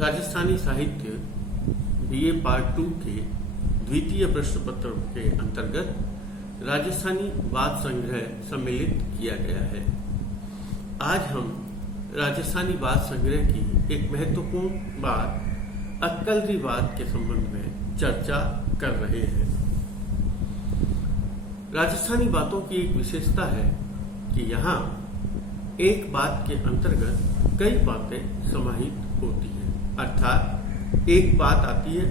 राजस्थानी साहित्य BA part 2 के द्वितीय प्रश्न पत्र के अंतर्गत राजस्थानी वाद संग्रह सम्मिलित किया गया है। आज हम राजस्थानी वाद संग्रह की एक महत्वपूर्ण बात अक्कलरी वाद के संबंध में चर्चा कर रहे हैं। राजस्थानी बातों की एक विशेषता है कि यहाँ एक बात के अंतर्गत कई बातें समाहित होती हैं। अर्थात एक बात आती है,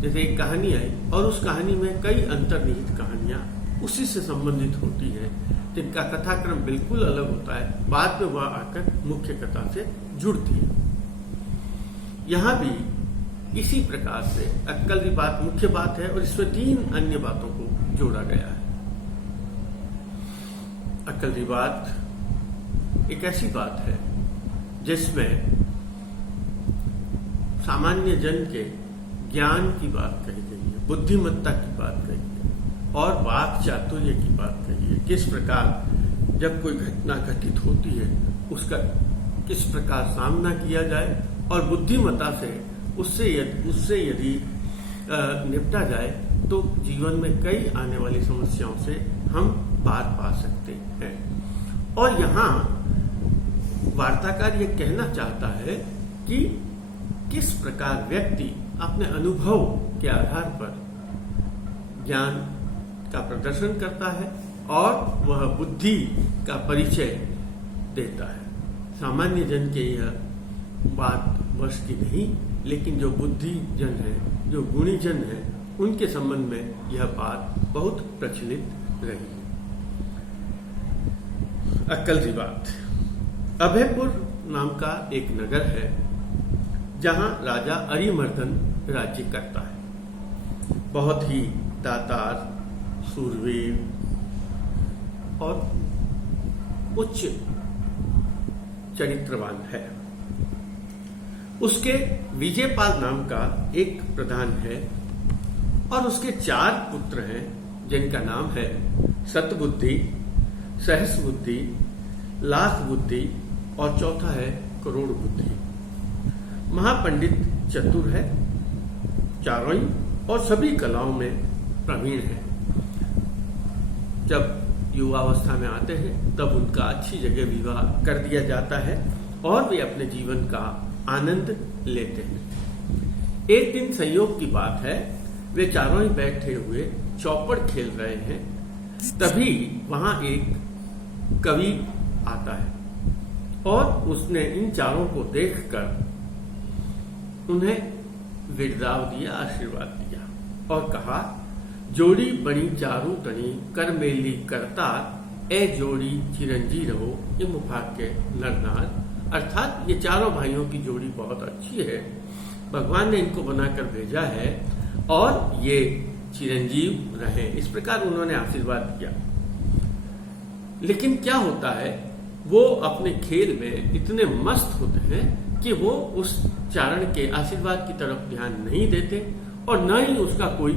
जैसे एक कहानी आई और उस कहानी में कई अंतर्निहित कहानियां उसी से संबंधित होती हैं, जिनका कथाक्रम बिल्कुल अलग होता है। बाद में वह आकर मुख्य कथा से जुड़ती है। यहाँ भी इसी प्रकार से अक्कलरी बात मुख्य बात है और इसमें 3 अन्य बातों को जोड़ा गया है। अक्कलरी बात एक ऐसी बात है जिसमें सामान्य जन के ज्ञान की बात कही गई है, बुद्धिमत्ता की बात कही है और वाक चातुर्य की बात कही है। किस प्रकार जब कोई घटना घटित होती है उसका किस प्रकार सामना किया जाए और बुद्धिमत्ता से उससे यदि निपटा जाए तो जीवन में कई आने वाली समस्याओं से हम पार पा सकते हैं। और यहाँ वार्ताकार ये कहना चाहता है कि किस प्रकार व्यक्ति अपने अनुभव के आधार पर ज्ञान का प्रदर्शन करता है और वह बुद्धि का परिचय देता है। सामान्य जन के यह बात वश की नहीं, लेकिन जो बुद्धि जन है, जो गुणी जन है, उनके संबंध में यह बात बहुत प्रचलित रही है। अक्कलरी बात। अभयपुर नाम का एक नगर है जहां राजा अरिमर्दन राज्य करता है। बहुत ही दातार, शूरवीर और उच्च चरित्रवान है। उसके विजयपाल नाम का एक प्रधान है और उसके 4 पुत्र हैं, जिनका नाम है सतबुद्धि, सहस्रबुद्धि, लाख बुद्धि और चौथा है करोड़ बुद्धि। महापंडित चतुर है, चारों ही, और सभी कलाओं में प्रवीण है। जब युवावस्था में आते हैं तब उनका अच्छी जगह विवाह कर दिया जाता है और वे अपने जीवन का आनंद लेते हैं। एक दिन संयोग की बात है, वे चारों ही बैठे हुए चौपड़ खेल रहे हैं। तभी वहां एक कवि आता है और उसने इन चारों को देखकर उन्हें विरदाव दिया, आशीर्वाद दिया और कहा, जोड़ी बनी चारू तनी कर मेली करता, ए जोड़ी चिरंजी रहो इम भाग्य नरनार। अर्थात ये चारों भाइयों की जोड़ी बहुत अच्छी है, भगवान ने इनको बनाकर भेजा है और ये चिरंजीव रहे। इस प्रकार उन्होंने आशीर्वाद दिया। लेकिन क्या होता है, वो अपने खेल में इतने मस्त होते हैं कि वो उस चारण के आशीर्वाद की तरफ ध्यान नहीं देते और न ही उसका कोई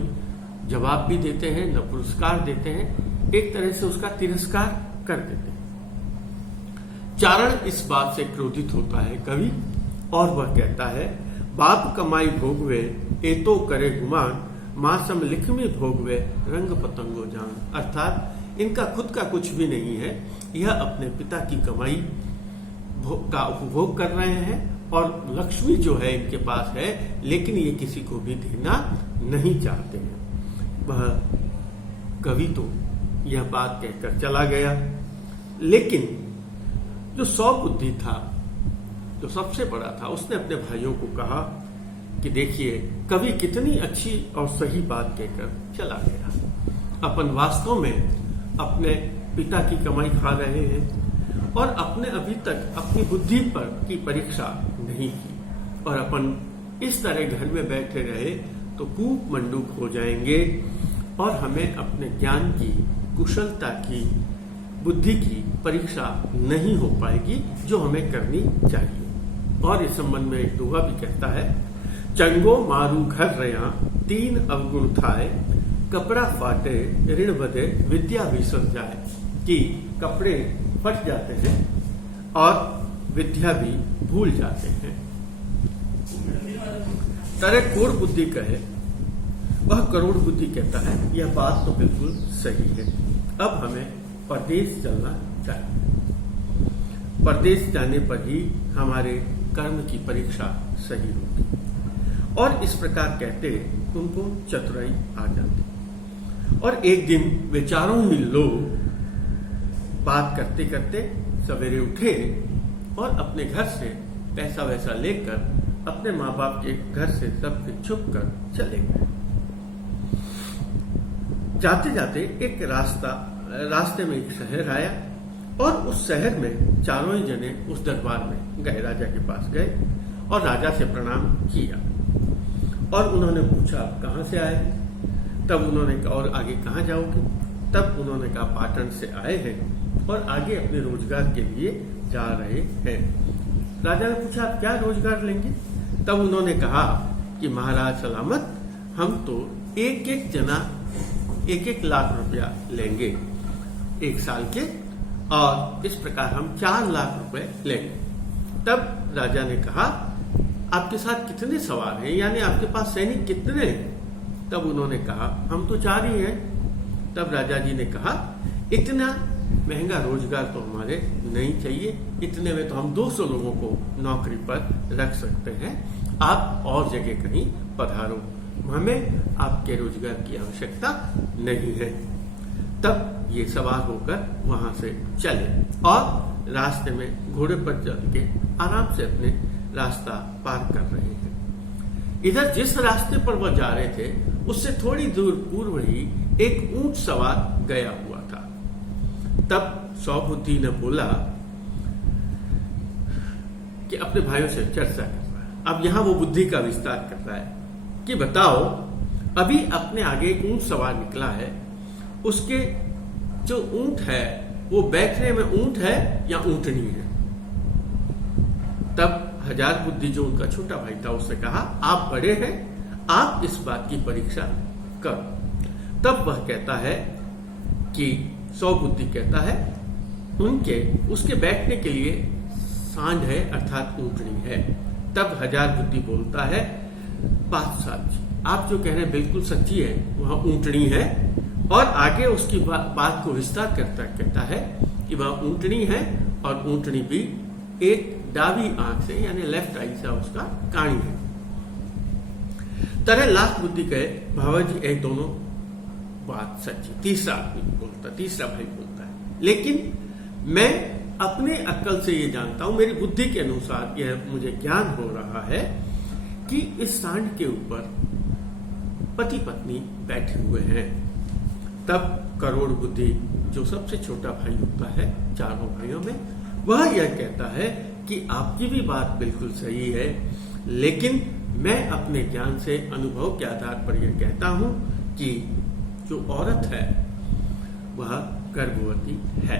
जवाब भी देते हैं, न पुरस्कार देते हैं। एक तरह से उसका तिरस्कार कर देते हैं। चारण इस बात से क्रोधित होता है कवि, और वह कहता है, बाप कमाई भोगवे एतो करे गुमान, मां सम लिख में भोगवे रंग पतंगो जान। अर्थात इनका खुद का कुछ भी नहीं है, यह अपने पिता की कमाई का उपभोग कर रहे हैं और लक्ष्मी जो है इनके पास है, लेकिन ये किसी को भी देना नहीं चाहते हैं। वह कवि तो यह बात कहकर चला गया, लेकिन जो सौबुद्धि था, जो सबसे बड़ा था, उसने अपने भाइयों को कहा कि देखिए कवि कितनी अच्छी और सही बात कहकर चला गया। अपन वास्तव में अपने पिता की कमाई खा रहे हैं और अपने अभी तक अपनी बुद्धि पर की परीक्षा नहीं की और अपन इस तरह घर में बैठे रहे तो कूप मंडूक हो जाएंगे और हमें अपने ज्ञान की, कुशलता की, बुद्धि की परीक्षा नहीं हो पाएगी जो हमें करनी चाहिए। और इस संबंध में एक दोहा भी कहता है, चंगो मारू घर रया 3 अवगुण थाए, कपड़ा फाटे ऋण बधे विद्या विसर जाए। कि कपड़े फट जाते हैं और विद्या भी भूल जाते हैं। तरह कूड़ बुद्धि कहे वह करोड़ बुद्धि कहता है। यह बात तो बिल्कुल सही है। अब हमें परदेश चलना चाहिए। परदेश जाने पर ही हमारे कर्म की परीक्षा सही होगी। और इस प्रकार कहते उनको चतुराई आ जाती। और एक दिन वे चारों ही लोग बात करते करते सवेरे उठे और अपने घर से पैसा वैसा लेकर अपने माँ बाप के घर से सबसे छुप कर चले गए। जाते जाते एक रास्ते में एक शहर आया और उस शहर में चारों ही जने उस दरबार में गए, राजा के पास गए और राजा से प्रणाम किया। और उन्होंने पूछा कहाँ से आए? तब उन्होंने कहा और आगे कहाँ जाओगे? तब उन्होंने कहा पाटन से आए हैं और आगे अपने रोजगार के लिए जा रहे हैं। राजा ने पूछा आप क्या रोजगार लेंगे? तब उन्होंने कहा कि महाराज सलामत, हम तो एक एक जना 1-1 लाख रुपया लेंगे एक साल के, और इस प्रकार हम 4 लाख रुपए लेंगे। तब राजा ने कहा आपके साथ कितने सवार हैं, यानी आपके पास सैनिक कितने हैं? तब उन्होंने कहा हम तो 4 ही हैं। तब राजा जी ने कहा इतना महंगा रोजगार तो हमारे नहीं चाहिए, इतने में तो हम 200 लोगों को नौकरी पर रख सकते हैं, आप और जगह कहीं पधारो, हमें आपके रोजगार की आवश्यकता नहीं है। तब ये सवार होकर वहां से चले और रास्ते में घोड़े पर चल के आराम से अपने रास्ता पार कर रहे हैं। इधर जिस रास्ते पर वह जा रहे थे उससे थोड़ी दूर पूर्व ही एक ऊंट सवार गया हुआ था। तब सौबुद्धि ने बोला कि अपने भाइयों से चर्चा कर रहा है। अब यहां वो बुद्धि का विस्तार कर रहा है कि बताओ अभी अपने आगे ऊंट सवार निकला है, उसके जो ऊंट है वो बैठने में ऊंट है या ऊंटनी है? तब हजार बुद्धि जो उनका छोटा भाई था उसने कहा आप बड़े हैं, आप इस बात की परीक्षा करो। तब वह कहता है कि सौबुद्धि कहता है उसके बैठने के लिए सांड है अर्थात ऊंटनी है। तब हजार बुद्धि बोलता है बात सच, आप जो कह रहे हैं बिल्कुल सच्ची है, वह ऊंटनी है। और आगे उसकी बात को विस्तार करता कहता है कि वह ऊंटनी है और ऊंटनी भी एक डाबी आंख से यानी लेफ्ट आई से उसका काणी है। तरह लाख बुद्धि कहे भावा जी ये दोनों बात सच्ची। तीसरा भाई बोलता है लेकिन मैं अपने अक्ल से ये जानता हूं, मेरी बुद्धि के अनुसार यह मुझे ज्ञान हो रहा है कि इस सांड के ऊपर पति पत्नी बैठे हुए हैं। तब करोड़ बुद्धि जो सबसे छोटा भाई होता है चारों भाइयों में, वह यह कहता है कि आपकी भी बात बिल्कुल सही है, लेकिन मैं अपने ज्ञान से अनुभव के आधार पर यह कहता हूं कि जो औरत है वह गर्भवती है।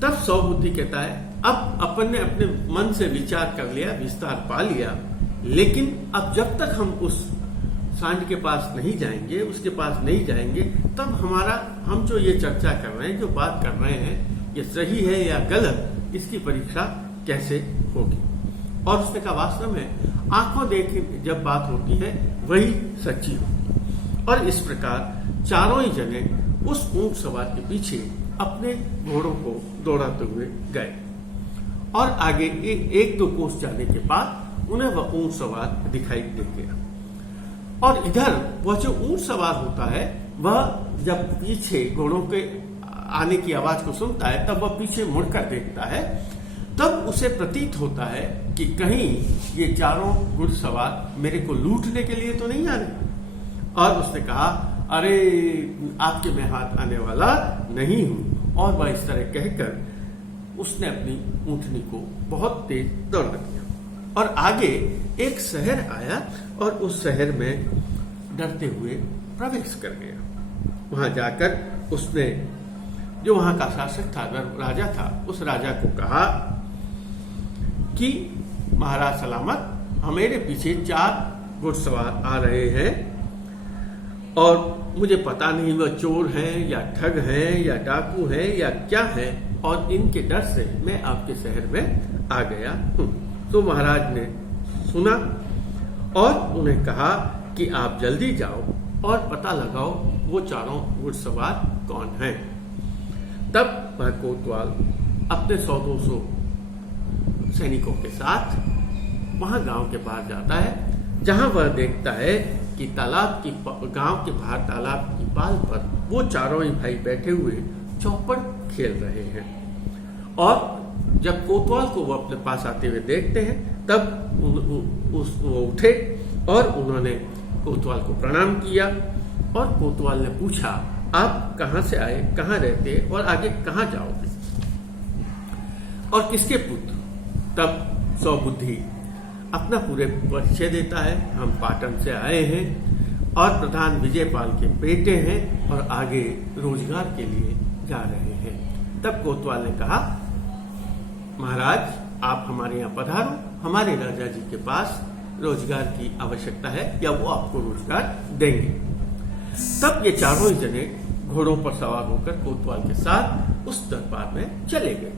तब सौबुद्धि कहता है अब अपन ने अपने मन से विचार कर लिया, विस्तार पा लिया, लेकिन अब जब तक हम उस सांड के पास नहीं जाएंगे, उसके पास नहीं जाएंगे, तब हम जो ये चर्चा कर रहे हैं, जो बात कर रहे हैं, ये सही है या गलत, इसकी परीक्षा कैसे होगी। और उसने कहा वास्तव में आंखों देख जब बात होती है वही सच्ची होती। और इस प्रकार चारों ही जने उस ऊंट सवार के पीछे अपने घोड़ों को दौड़ाते हुए गए और आगे 1-2 कोस जाने के बाद उन्हें वह ऊंट सवार दिखाई दे गया। और इधर वह जो ऊंट सवार होता है वह जब पीछे घोड़ों के आने की आवाज को सुनता है तब वह पीछे मुड़कर देखता है। तब उसे प्रतीत होता है कि कहीं ये चारों घुड़सवार मेरे को लूटने के लिए तो नहीं आ रहे। और उसने कहा अरे आपके मैं हाथ आने वाला नहीं हूं। और वह इस तरह कहकर उसने अपनी ऊंटनी को बहुत तेज दौड़ा दिया और आगे एक शहर आया और उस शहर में डरते हुए प्रवेश कर गया। वहां जाकर उसने जो वहां का शासक था, राजा था, उस राजा को कहा कि महाराज सलामत, हमारे पीछे 4 घुड़सवार आ रहे हैं और मुझे पता नहीं वह चोर हैं या ठग हैं या डाकू हैं या क्या है, और इनके डर से मैं आपके शहर में आ गया हूं। तो महाराज ने सुना और उन्हें कहा कि आप जल्दी जाओ और पता लगाओ वो चारों घुड़सवार कौन हैं। तब वह कोतवाल अपने 100-200 सैनिकों के साथ वहां गांव के बाहर जाता है, जहां वह देखता है कि गांव के बाहर तालाब की पाल पर वो चारों ही भाई बैठे हुए चौपड़ खेल रहे हैं। और जब कोतवाल को वो अपने पास आते हुए देखते हैं तब वो उठे और उन्होंने कोतवाल को प्रणाम किया। और कोतवाल ने पूछा, आप कहाँ से आए, कहाँ रहते और आगे कहाँ जाओगे और किसके पुत्र। तब सौबुद्धि अपना पूरे परिचय देता है, हम पाटन से आए हैं और प्रधान विजयपाल के बेटे हैं और आगे रोजगार के लिए जा रहे हैं। तब कोतवाल ने कहा, महाराज आप हमारे यहाँ पधारो, हमारे राजा जी के पास रोजगार की आवश्यकता है या वो आपको रोजगार देंगे। तब ये चारों ही जने घोड़ों पर सवार होकर कोतवाल के साथ उस दरबार में चले गए।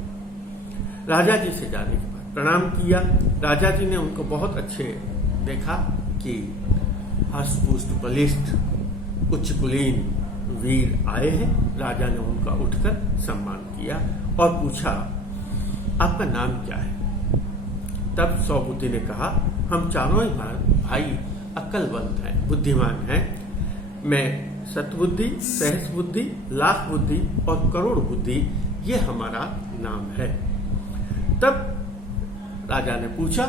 राजा जी से जाने के बाद प्रणाम किया। राजा जी ने उनको बहुत अच्छे देखा कि हष्ट-पुष्ट बलिष्ठ उच्च कुलीन वीर आए हैं। राजा ने उनका उठकर सम्मान किया और पूछा, आपका नाम क्या है। तब सौबुद्धि ने कहा, हम चारों ही भाई अक्लमंद हैं, बुद्धिमान हैं। मैं सतबुद्धि, सहस बुद्धि, लाख बुद्धि और करोड़ बुद्धि, ये हमारा नाम है। तब राजा ने पूछा,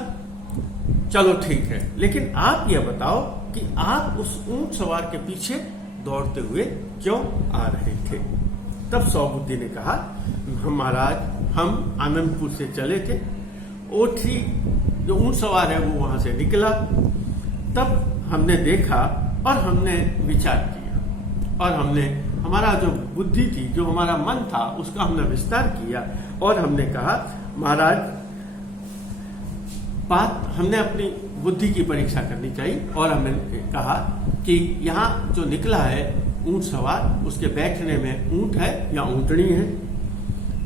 चलो ठीक है, लेकिन आप यह बताओ कि आप उस ऊंट सवार के पीछे दौड़ते हुए क्यों आ रहे थे। तब सौबुद्धि ने कहा, महाराज हम आनंदपुर से चले थे, ओठी जो ऊंट सवार है वो वहां से निकला। तब हमने देखा और हमने विचार किया और हमने हमारा जो बुद्धि थी, जो हमारा मन था, उसका हमने विस्तार किया और हमने कहा, महाराज हमने अपनी बुद्धि की परीक्षा करनी चाहिए और हमने कहा कि यहाँ जो निकला है ऊंट सवार, उसके बैठने में ऊंट है या ऊंटनी है।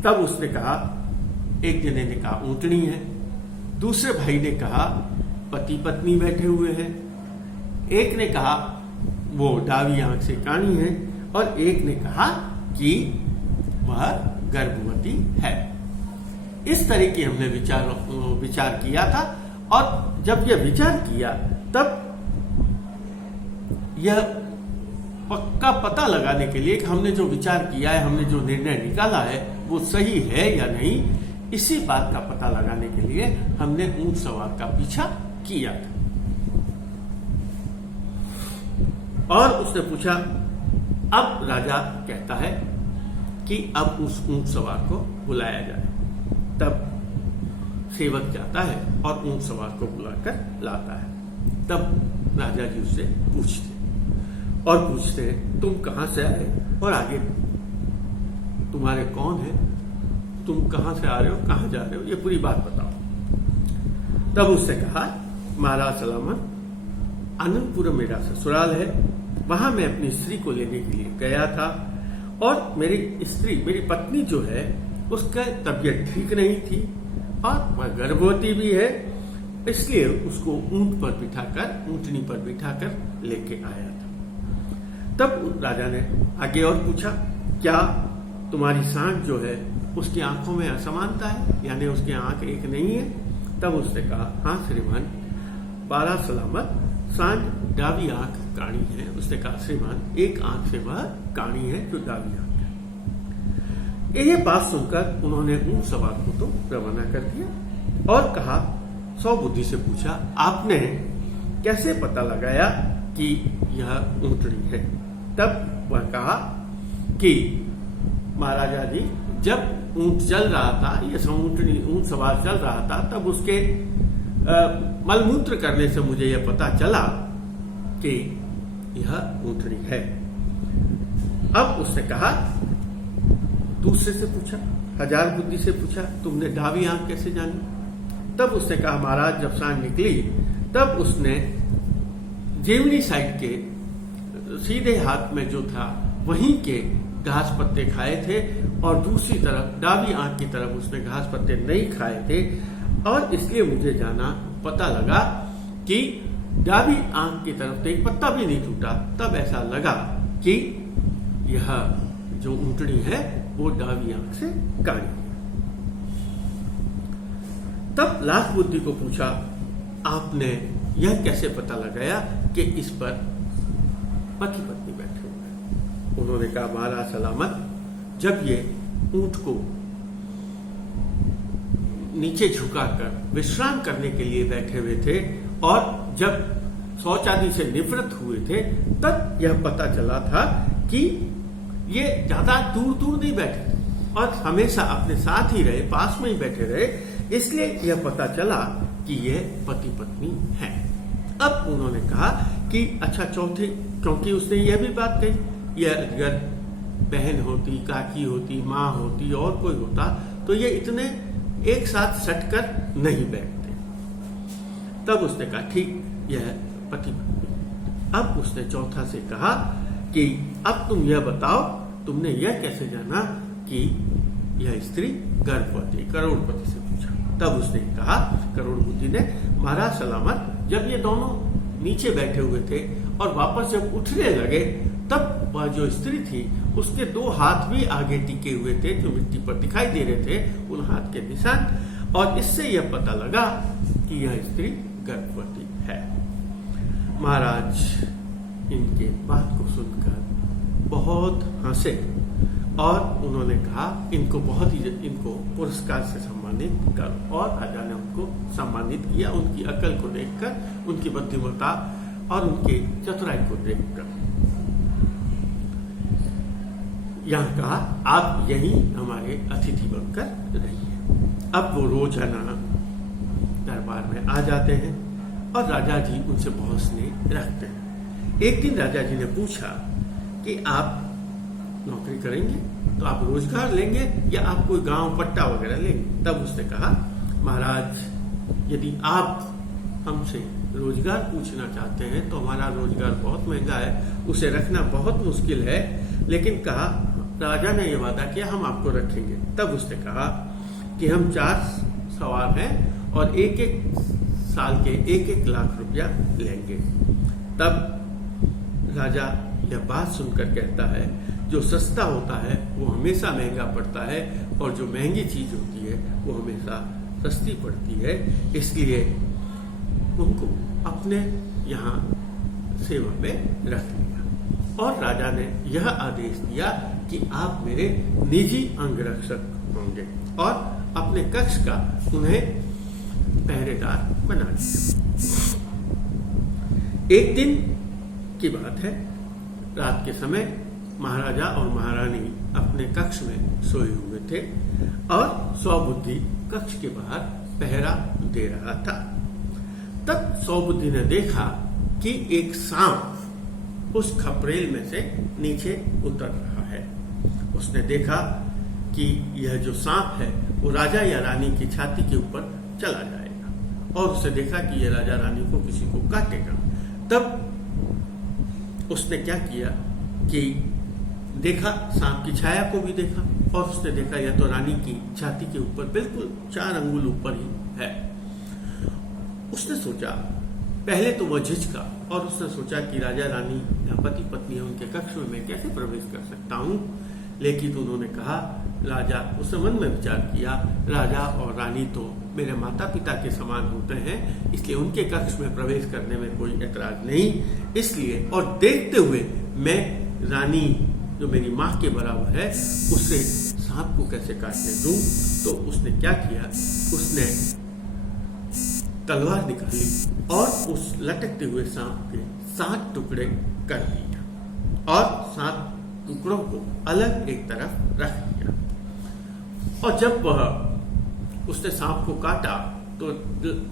तब उसने कहा, एक जने ने कहा ऊंटनी है, दूसरे भाई ने कहा पति पत्नी बैठे हुए हैं, एक ने कहा वो डावी आंख से कानी है और एक ने कहा कि वह गर्भवती है। इस तरह की हमने विचार किया था और जब यह विचार किया तब यह पक्का पता लगाने के लिए कि हमने जो विचार किया है, हमने जो निर्णय निकाला है वो सही है या नहीं, इसी बात का पता लगाने के लिए हमने ऊंट सवार का पीछा किया था। और उसने पूछा, अब राजा कहता है कि अब उस ऊंट सवार को बुलाया जाए। तब सेवक जाता है और ऊंट सवार को बुलाकर लाता है। तब राजा जी उससे पूछते हैं तुम कहां से आए और आगे तुम्हारे कौन है, तुम कहां से आ रहे हो, कहां जा रहे हो, ये पूरी बात बताओ। तब उसने कहा, महाराज सलामत, आनंदपुर मेरा ससुराल है, वहां मैं अपनी स्त्री को लेने के लिए गया था और मेरी पत्नी जो है उसका तबीयत ठीक नहीं थी और वह गर्भवती भी है, इसलिए उसको ऊंटनी पर बिठाकर लेके आया था। तब राजा ने आगे और पूछा, क्या तुम्हारी सांड जो है उसकी आंखों में असमानता है, यानी उसकी आंख एक नहीं है। तब उसने कहा, हाँ श्रीमान, बारा सलामत, सांड डावी आंख काणी है। उसने कहा, श्रीमान एक आंख से वह काणी है जो डावी आंख है। ये बात सुनकर उन्होंने ऊंट सवार को तो रवाना कर दिया और कहा, सौबुद्धि से पूछा, आपने कैसे पता लगाया कि यह ऊंटनी है। तब वह कहा कि महाराजा जी, जब ऊंट चल रहा था, ये ऊंट सवार चल रहा था, तब उसके मलमूत्र करने से मुझे यह पता चला कि यह ऊंटनी है। अब उसने कहा, दूसरे से पूछा, हजार बुद्धि से पूछा, तुमने डावी आंख कैसे जानी। तब उसने कहा, महाराज जब सांड निकली तब उसने जेवनी साइड के सीधे हाथ में जो था वहीं के घास पत्ते खाए थे और दूसरी तरफ डावी आंख की तरफ उसने घास पत्ते नहीं खाए थे और इसलिए मुझे जाना पता लगा कि डाबी आंख की तरफ तो एक पत्ता भी नहीं टूटा। तब ऐसा लगा कि यह जो ऊंटनी है वो डाबी आंख से काली है। तब लाख बुद्धि को पूछा, आपने यह कैसे पता लगाया कि इस पर पति पत्नी बैठे हुए हैं? उन्होंने कहा, महाराज सलामत, जब ये ऊंट को नीचे झुकाकर विश्राम करने के लिए बैठे हुए थे और जब शौच आदि से निवृत्त हुए थे, तब यह पता चला था कि ये ज्यादा दूर दूर नहीं बैठे और हमेशा अपने साथ ही रहे, पास में ही बैठे रहे, इसलिए यह पता चला कि ये पति पत्नी है। अब उन्होंने कहा कि अच्छा चौथे, क्योंकि उसने यह भी बात कही, यह अगर बहन होती, काकी होती, माँ होती और कोई होता तो ये इतने एक साथ सटकर नहीं बैठते। तब उसने कहा, ठीक, यह पति पत्नी। अब उसने चौथा से कहा कि अब तुम यह बताओ, तुमने यह कैसे जाना कि यह स्त्री गर्भवती? करोड़पति से पूछा। तब उसने कहा, करोड़पति ने, महाराज सलामत, जब ये दोनों नीचे बैठे हुए थे और वापस जब उठने लगे, तब वह जो स्त्री थी उसके दो हाथ भी आगे टिके हुए थे जो मिट्टी पर दिखाई दे रहे थे, उन हाथ के निशान, और इससे यह पता लगा कि यह स्त्री गर्भवती है। महाराज इनके बात को सुनकर बहुत हंसे और उन्होंने कहा, इनको पुरस्कार से सम्मानित करो। और राजा ने उनको सम्मानित किया, उनकी अकल को देखकर, उनकी बुद्धिमत्ता और उनकी चतुराई को देखकर। यहाँ कहा, आप यही हमारे अतिथि बनकर रहिए। अब वो रोजाना दरबार में आ जाते हैं और राजा जी उनसे बहुत स्नेह रखते हैं। एक दिन राजा जी ने पूछा कि आप नौकरी करेंगे तो आप रोजगार लेंगे या आप कोई गांव पट्टा वगैरह लेंगे? तब उसने कहा, महाराज यदि आप हमसे रोजगार पूछना चाहते हैं तो हमारा रोजगार बहुत महंगा है, उसे रखना बहुत मुश्किल है। लेकिन कहा, राजा ने यह वादा किया, हम आपको रखेंगे। तब उसने कहा कि हम 4 सवार हैं और एक एक साल के 1-1 लाख रुपया लेंगे। तब राजा यह बात सुनकर कहता है, जो सस्ता होता है वो हमेशा महंगा पड़ता है और जो महंगी चीज होती है वो हमेशा सस्ती पड़ती है, इसलिए उनको अपने यहाँ सेवा में रख लिया। और राजा ने यह आदेश दिया कि आप मेरे निजी अंगरक्षक होंगे और अपने कक्ष का उन्हें पहरेदार बना दिया। एक दिन की बात है, रात के समय महाराजा और महारानी अपने कक्ष में सोए हुए थे और सौबुद्धि कक्ष के बाहर पहरा दे रहा था। तब सौबुद्धि ने देखा कि एक सांप उस खपरेल में से नीचे उतर रहा है। उसने देखा कि यह जो सांप है वो राजा या रानी की छाती के ऊपर चला जाएगा और उसने देखा कि यह राजा रानी को किसी को काटेगा। तब उसने क्या किया कि देखा, सांप की छाया को भी देखा और उसने देखा यह तो रानी की छाती के ऊपर बिल्कुल 4 अंगुल ऊपर ही है। उसने सोचा, पहले तो वह झिझका और उसने सोचा कि राजा रानी या पति पत्नी उनके कक्ष में मैं कैसे प्रवेश कर सकता हूँ। लेकिन उन्होंने कहा, राजा, उसने मन में विचार किया, राजा और रानी तो मेरे माता पिता के समान होते हैं, इसलिए उनके कक्ष में प्रवेश करने में कोई ऐतराज नहीं। इसलिए और देखते हुए मैं रानी जो मेरी माँ के बराबर है उससे सांप को कैसे काटने दूं। तो उसने क्या किया, उसने तलवार निकाली और उस लटकते हुए सांप के 7 टुकड़े कर दिए और 7 टुकड़ों को अलग एक तरफ रख दिया। और जब वह उसने सांप को काटा तो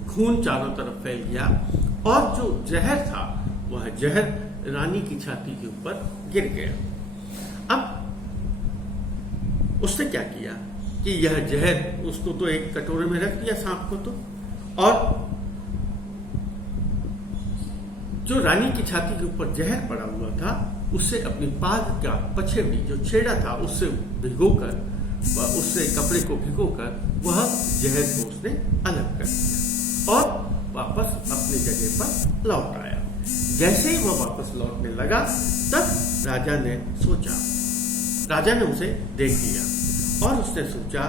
खून चारों तरफ फैल गया और जो जहर था वह जहर रानी की छाती के ऊपर गिर गया। अब उसने क्या किया कि यह जहर उसको तो एक कटोरे में रख दिया सांप को, तो और जो रानी की छाती के ऊपर जहर पड़ा हुआ था उससे अपनी पाग का पछेड़ी जो छेड़ा था उससे भिगोकर उससे कपड़े को भिगोकर वह जहर को उसने अलग कर दिया और वापस अपनी जगह पर लौट आया। जैसे ही वह वापस लौटने लगा तब राजा ने सोचा, राजा ने उसे देख लिया और उसने सोचा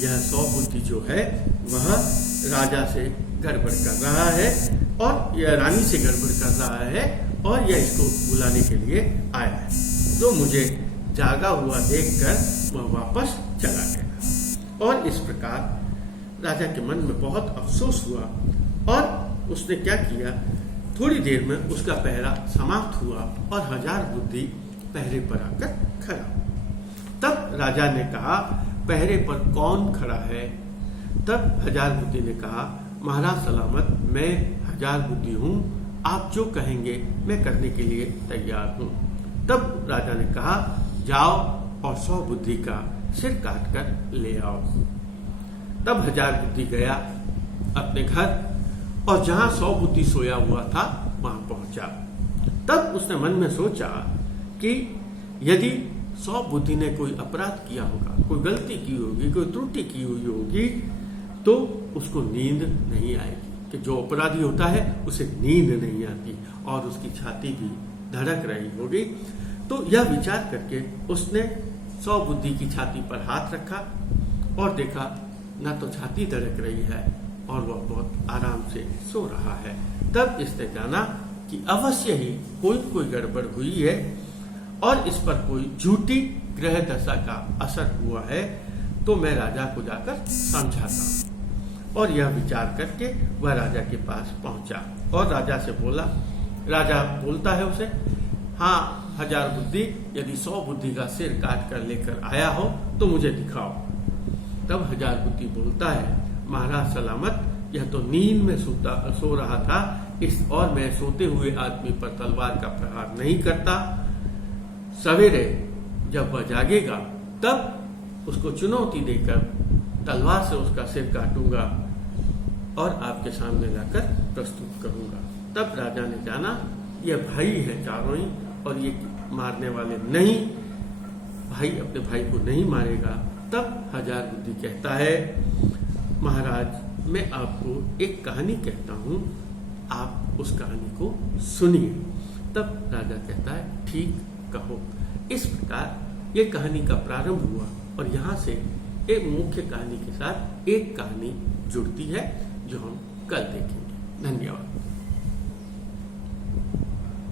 यह सौबुद्धि जो है वह राजा से गड़बड़ कर रहा है और यह रानी से गड़बड़ कर रहा है और यह इसको बुलाने के लिए आया है, तो मुझे जागा हुआ देखकर वह वापस चला गया। और इस प्रकार राजा के मन में बहुत अफसोस हुआ और उसने क्या किया, थोड़ी देर में उसका पहरा समाप्त हुआ और 1000 बुद्धि पहरे पर आकर खड़ा। तब राजा ने कहा, पहरे पर कौन खड़ा है? तब 1000 बुद्धि ने कहा, महाराज सलामत, मैं 1000 बुद्धि हूँ, आप जो कहेंगे मैं करने के लिए तैयार हूँ। तब राजा ने कहा, जाओ और 100 बुद्धि का सिर काट कर ले आओ। तब 1000 बुद्धि गया अपने घर और जहां 100 बुद्धि सोया हुआ था वहां पहुंचा। तब उसने मन में सोचा कि यदि 100 बुद्धि ने कोई अपराध किया होगा, कोई गलती की होगी, कोई त्रुटि की हुई होगी, तो उसको नींद नहीं आएगी। कि जो अपराधी होता है उसे नींद नहीं आती और उसकी छाती भी धड़क रही होगी। तो यह विचार करके उसने 100 बुद्धि की छाती पर हाथ रखा और देखा न तो छाती धड़क रही है और वह बहुत आराम से सो रहा है। तब इसने जाना कि अवश्य ही कोई गड़बड़ हुई है और इस पर कोई झूठी ग्रह दशा का असर हुआ है, तो मैं राजा को जाकर समझाता। और यह विचार करके वह राजा के पास पहुंचा और राजा से बोला। राजा बोलता है उसे, हाँ 1000 बुद्धि, यदि 100 बुद्धि का सिर काट कर लेकर आया हो तो मुझे दिखाओ। तब 1000 बुद्धि बोलता है, महाराज सलामत, यह तो नींद में सो रहा था, और मैं सोते हुए आदमी पर तलवार का प्रहार नहीं करता। सवेरे जब वह जागेगा तब उसको चुनौती देकर तलवार से उसका सिर काटूंगा और आपके सामने लाकर प्रस्तुत करूंगा। तब राजा ने जाना यह भाई है चारों ही और ये मारने वाले नहीं, भाई अपने भाई को नहीं मारेगा। तब 1000 बुद्धि कहता है, महाराज मैं आपको एक कहानी कहता हूँ, आप उस कहानी को सुनिए। तब राजा कहता है, ठीक कहो। इस प्रकार ये कहानी का प्रारंभ हुआ और यहाँ से एक मुख्य कहानी के साथ एक कहानी जुड़ती है जो हम कल देखेंगे। धन्यवाद।